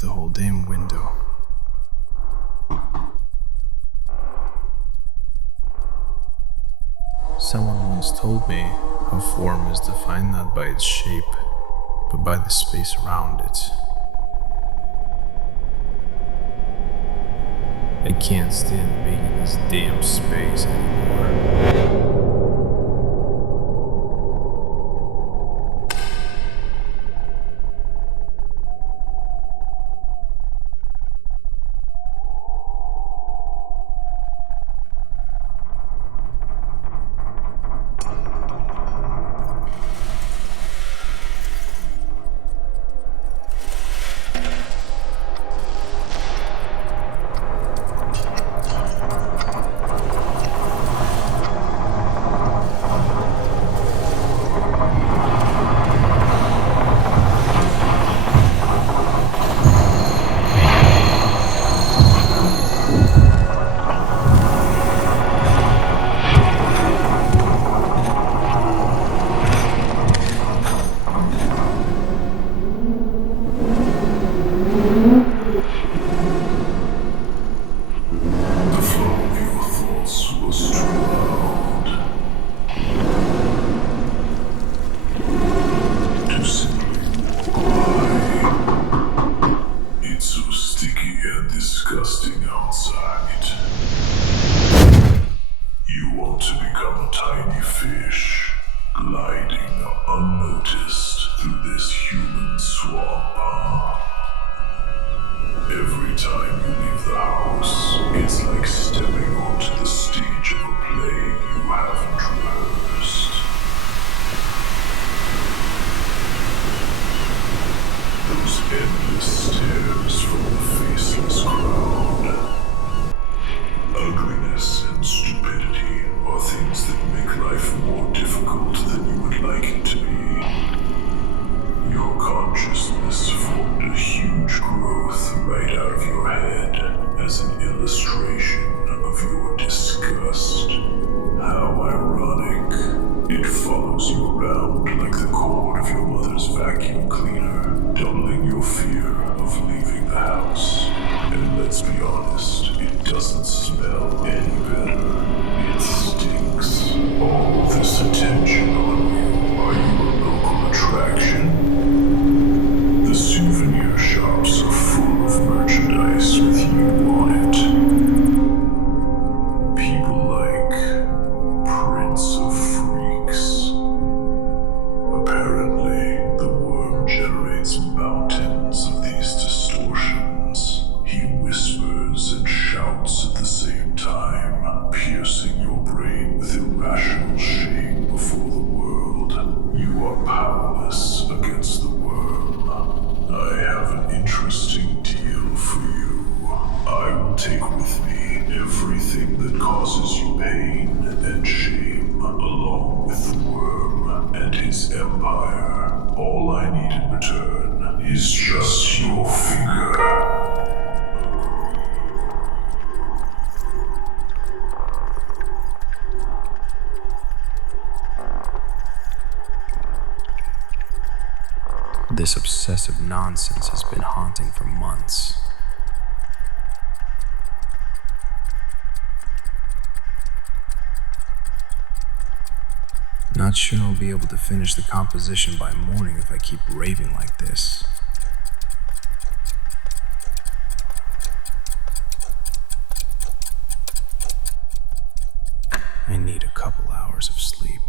the whole damn window. Someone once told me a form is defined not by its shape, but by the space around it. I can't stand being in this damn space anymore. Disgusting outside. You want to become a tiny fish, gliding unnoticed through this human swamp, huh? Every time you leave the house, it's like stepping onto the stage of a play you haven't rehearsed. Those endless stares from the faceless crowd. Ugliness and stupidity are things that make life more difficult than you would like it to be. Your consciousness formed a huge growth right out of your head as an illustration of your disgust. How ironic. It follows you around like the cord of your mother's vacuum cleaner, doubling your fear of leaving the house. And let's be honest, it doesn't smell any better. It stinks. All this attention on you. Are you a local attraction? The souvenir shops are full of merchandise with you on it. People like Prince of Freaks. Apparently, the worm generates mountains of these distortions. He whispers and shouts at the same time, piercing your brain with irrational shame before the world. You are powerless against the worm. I have an interesting deal for you. I will take with me everything that causes you pain and shame, along with the worm and his empire. All I need in return is just your finger. This obsessive nonsense has been haunting for months. Not sure I'll be able to finish the composition by morning if I keep raving like this. I need a couple hours of sleep.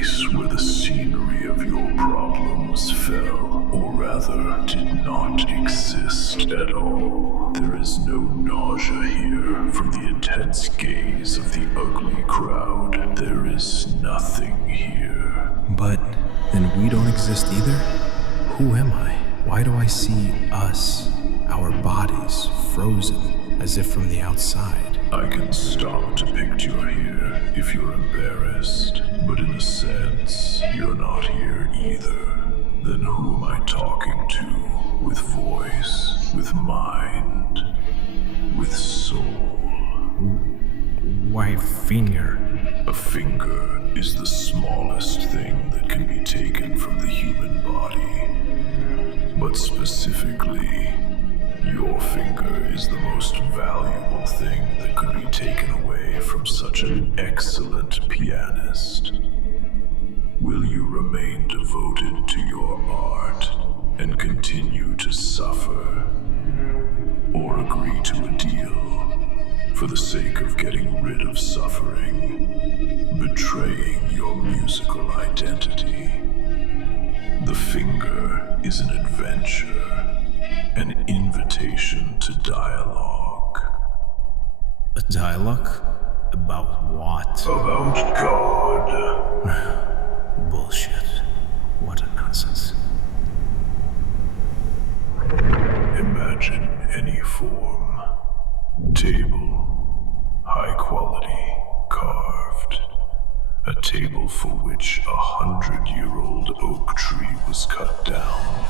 place where the scenery of your problems fell, or rather, did not exist at all. There is no nausea here from the intense gaze of the ugly crowd. There is nothing here. But then we don't exist either? Who am I? Why do I see us, our bodies, frozen, as if from the outside? I can stop to picture here if you're embarrassed, but in a sense, you're not here either. Then who am I talking to? With voice, with mind, with soul? Why, finger? A finger is the smallest thing that can be taken from the human body. But specifically, your finger is the most valuable thing that could be taken away from such an excellent pianist. Will you remain devoted to your art and continue to suffer? Or agree to a deal for the sake of getting rid of suffering, betraying your musical identity? The finger is an adventure, an invitation to dialogue. A dialogue? About what? About God. Bullshit. What a nonsense. Imagine any form. Table. High quality. Carved. A table for which 100-year-old oak tree was cut down,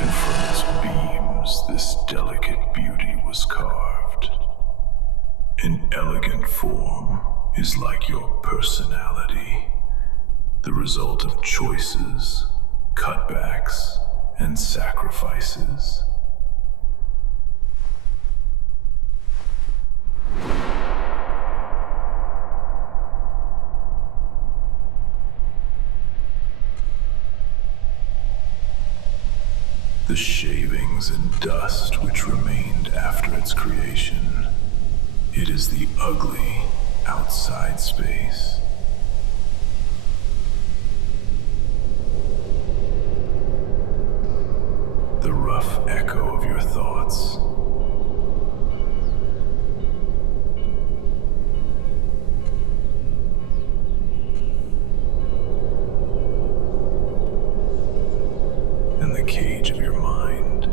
and from its beams this delicate beauty was carved. An elegant form is like your personality, the result of choices, cutbacks, and sacrifices. The shavings and dust which remained after its creation. It is the ugly outside space. The rough echo of your thoughts. And the cage of your mind.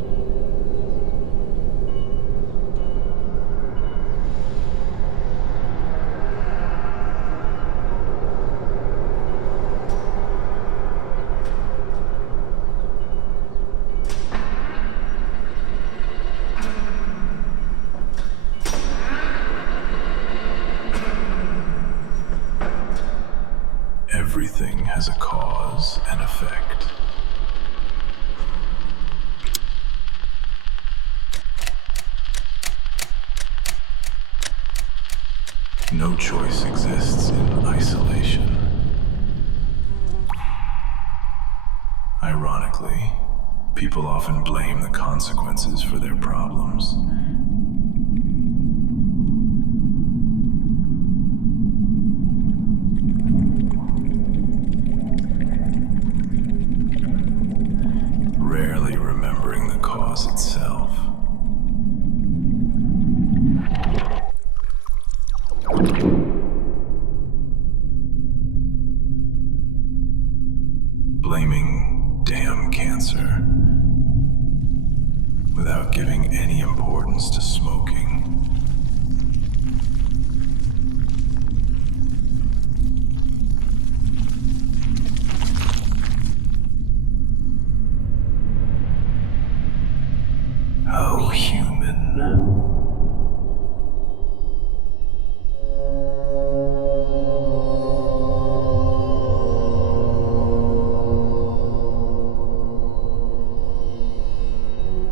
Everything has a cause and effect. No choice exists in isolation. Ironically, people often blame the consequences for their problems. Rarely remembering the cause itself. Blaming damn cancer without giving any importance to smoking. How human.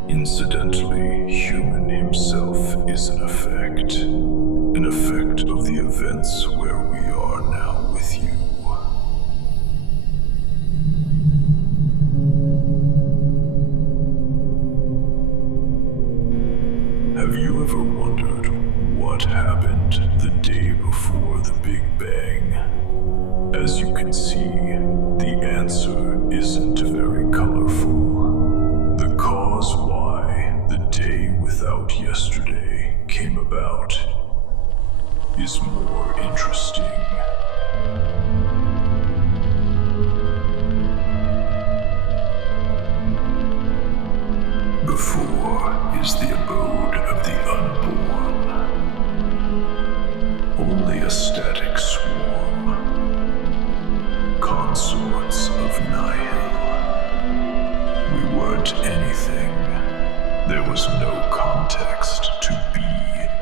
Incidentally, human himself is an effect of the events where we are now with you. Have you ever wondered what happened the day before the Big Bang? As you can see, the answer isn't very colorful. The cause why the day without yesterday came about is more interesting. Before is the abode of the unborn, only a static swarm, consorts of Nihil. We weren't anything. There was no context to be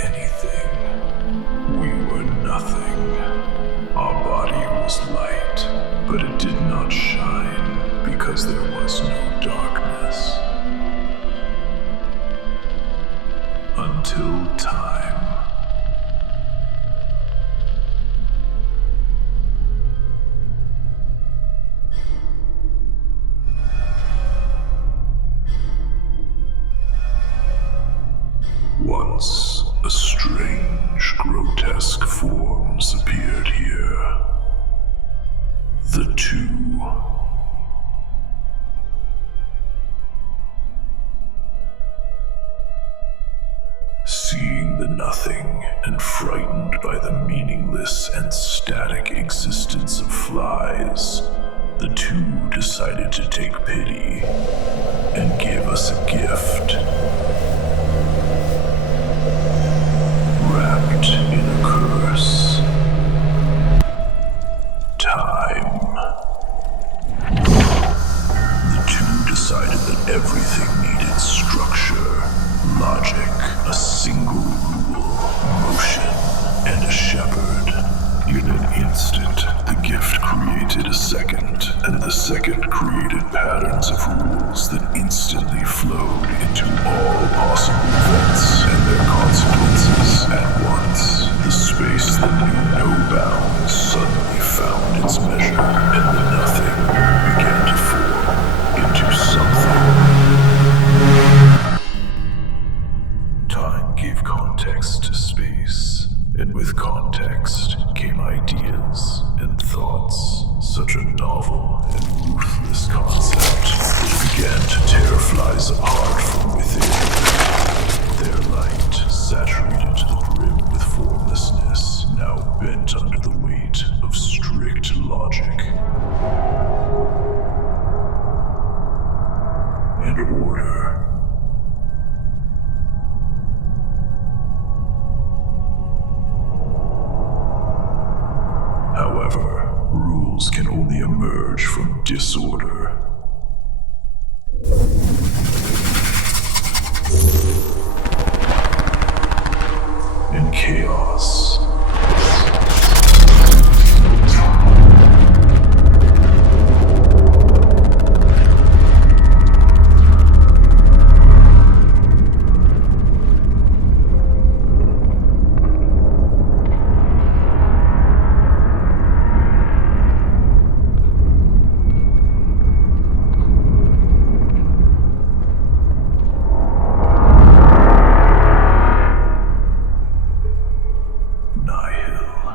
anything. We were nothing. Our body was light, but it did not shine because there was no darkness. Until time. Once, a strange, grotesque forms appeared here. The two. Seeing the nothing and frightened by the meaningless and static existence of flies, the two decided to take pity and give us a gift. Wrapped in a curse. Time. The two decided that everything needed structure, logic, a single rule, motion, and a shepherd. In an instant, the gift created a second, and the second created patterns of rules that instantly flowed into all possible events and their consequences at once. The space that knew no bounds suddenly found its measure, and the nothing began to form into something. Time gave context to space, and with context came ideas and thoughts. Such a novel and ruthless concept which began to tear flies apart from within. Their light, saturated to the brim with formlessness, now bent under the weight of strict logic and order. However, rules can only emerge from disorder. In chaos.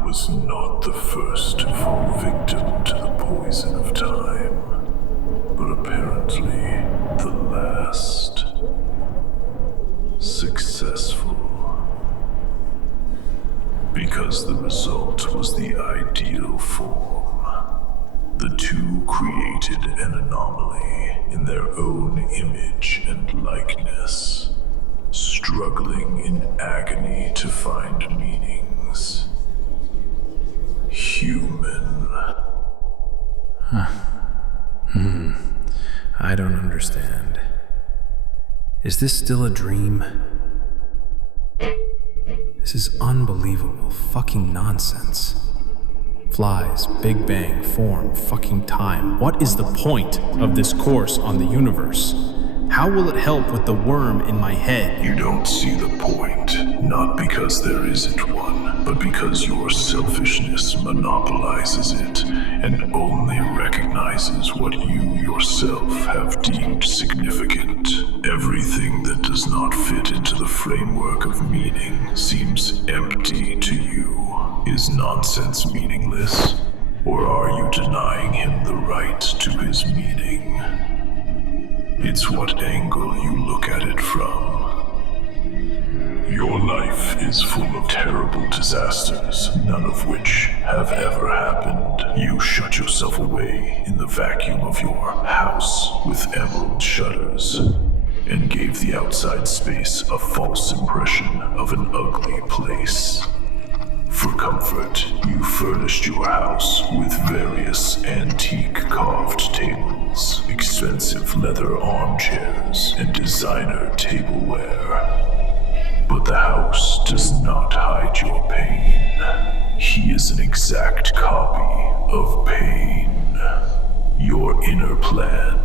Was not the first to fall victim to the poison of time, but apparently the last. Successful. Because the result was the ideal form. The two created an anomaly in their own image and likeness, struggling in agony to find meanings. Human. I don't understand. Is this still a dream? This is unbelievable fucking nonsense. Flies, Big Bang, form, fucking time. What is the point of this course on the universe? How will it help with the worm in my head? You don't see the point, not because there isn't one, but because your selfishness monopolizes it and only recognizes what you yourself have deemed significant. Everything that does not fit into the framework of meaning seems empty to you. Is nonsense meaningless? Or are you denying him the right to his meaning? It's what angle you look at it from. Your life is full of terrible disasters, none of which have ever happened. You shut yourself away in the vacuum of your house with emerald shutters, and gave the outside space a false impression of an ugly place. For comfort, you furnished your house with various antique carved tables, expensive leather armchairs, and designer tableware. But the house does not hide your pain. He is an exact copy of pain. Your inner plan.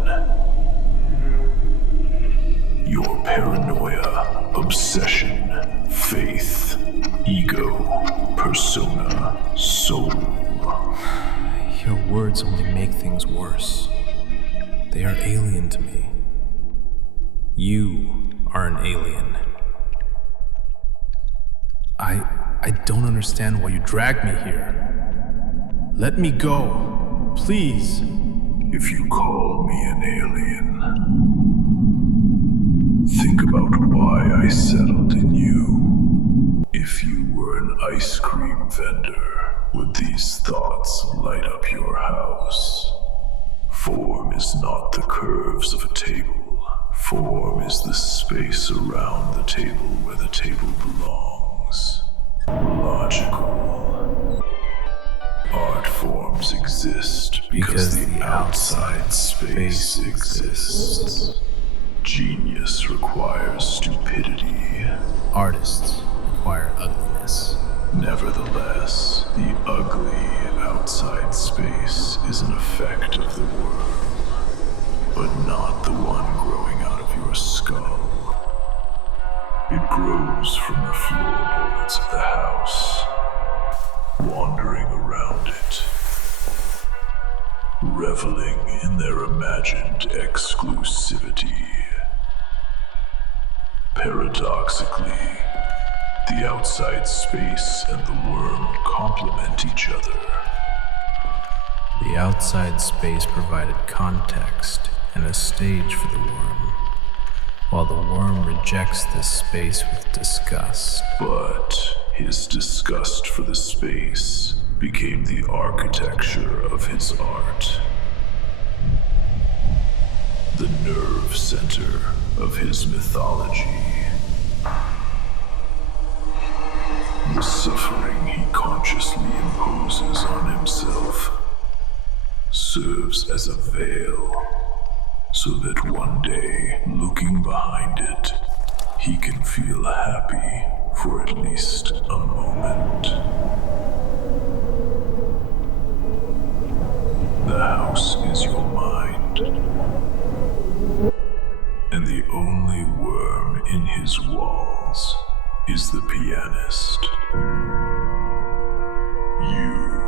Your paranoia, obsession, faith, ego, persona, soul. Your words only make things worse. They are alien to me. You are an alien. I don't understand why you dragged me here. Let me go, please. If you call me an alien, think about why I settled in you. If you were an ice cream vendor, would these thoughts light up your house? Form is not the curves of a table. Form is the space around the table where the table belongs. Logical. Art forms exist because the outside space exists. Genius requires stupidity. Artists require ugliness. Nevertheless, the ugly outside space is an effect of the worm, but not the one growing out of your skull. It grows from the floorboards of the house, wandering around it, reveling in their imagined exclusivity. Paradoxically, the outside space and the worm complement each other. The outside space provided context and a stage for the worm, while the worm rejects this space with disgust. But his disgust for the space became the architecture of his art. The nerve center of his mythology. The suffering he consciously imposes on himself serves as a veil, so that one day, looking behind it, he can feel happy for at least a moment. The house is your mind, and the only worm in his walls is the pianist. You